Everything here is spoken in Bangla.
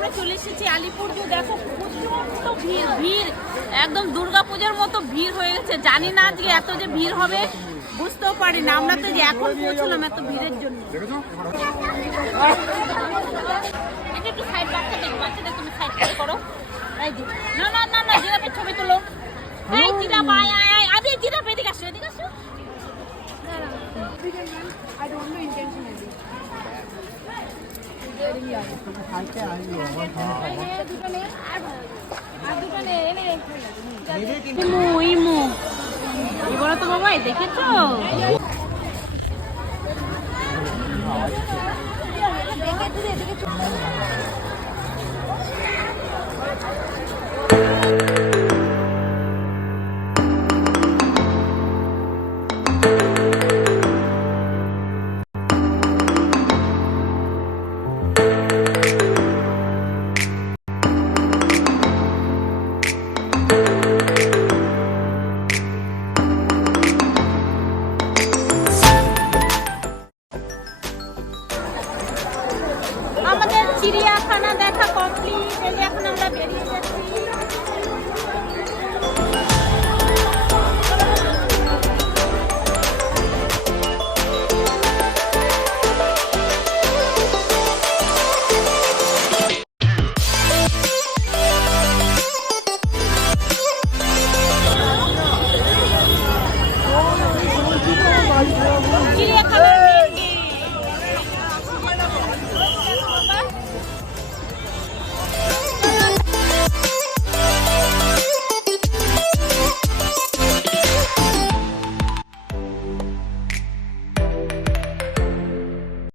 আমরা চলে এসেছি আলিপুরদুয়ার। দেখো প্রচন্ড ভিড় ভিড়, একদম দুর্গাপূজার মতো ভিড় হয়ে গেছে। জানি না আজকে এত যে ভিড় হবে বুঝতেও পারি না। আমরা তো যে এখন পৌঁছলাম এত ভিড়ের জন্য। একটু সাইড বাচ্চাদের তুমি সাইড করো। এই যে না না না না, জিরাফের ছবি তুলো। এই জিরাফ আয় আয় আয়, আরে জিরাফ এদিকে আসো, এদিকে আসো। I don't know intentionally. এবার তো বাবা দেখেছো